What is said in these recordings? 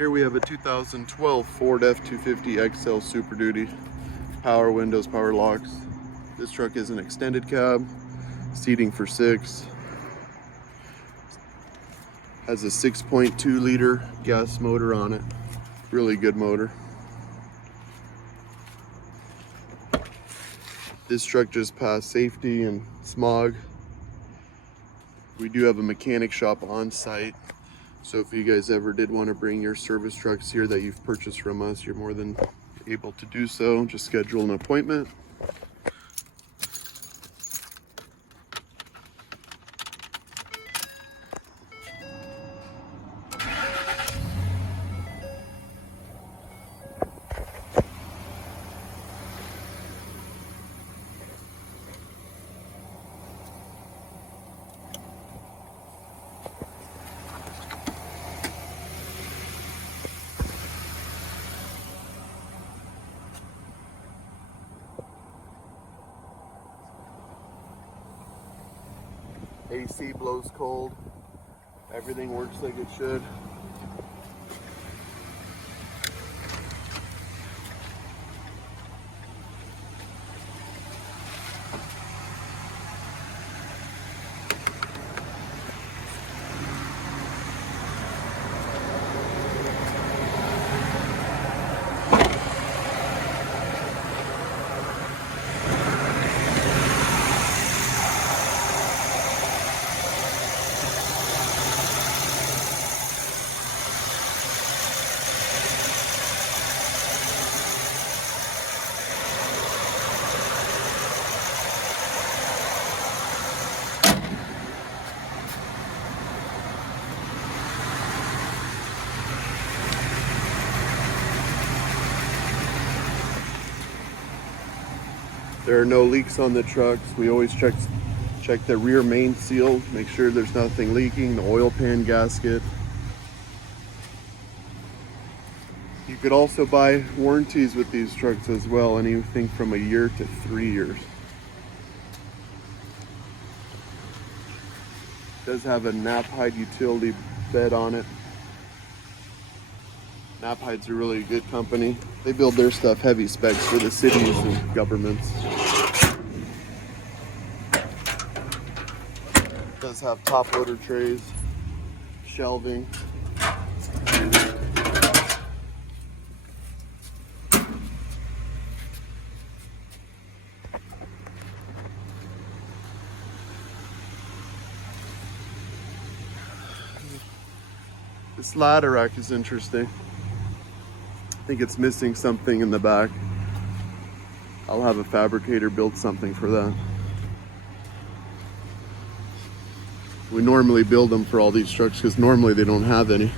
Here we have a 2012 Ford F-250 XL Super Duty. Power windows, power locks. This truck is an extended cab, seating for 6. Has a 6.2 liter gas motor on it. Really good motor. This truck just passed safety and smog. We do have a mechanic shop on site. So if you guys ever did want to bring your service trucks here that you've purchased from us, you're more than able to do so. Just schedule an appointment. AC blows cold. Everything works like it should. There are no leaks on the trucks. We always check the rear main seal, make sure there's nothing leaking, the oil pan gasket. You could also buy warranties with these trucks as well, anything from a year to 3 years. It does have a Knapheide utility bed on it. Knapheide's a really good company. They build their stuff heavy specs for the cities and governments. It does have top loader trays, shelving. This ladder rack is interesting. I think it's missing something in the back. I'll have a fabricator build something for that. We normally build them for all these trucks because normally they don't have any.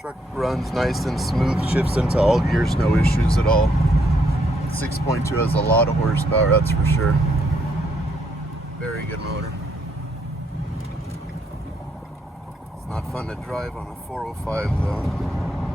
Truck runs nice and smooth, shifts into all gears, no issues at all. 6.2 has a lot of horsepower, that's for sure. Very good motor. It's not fun to drive on a 405 though.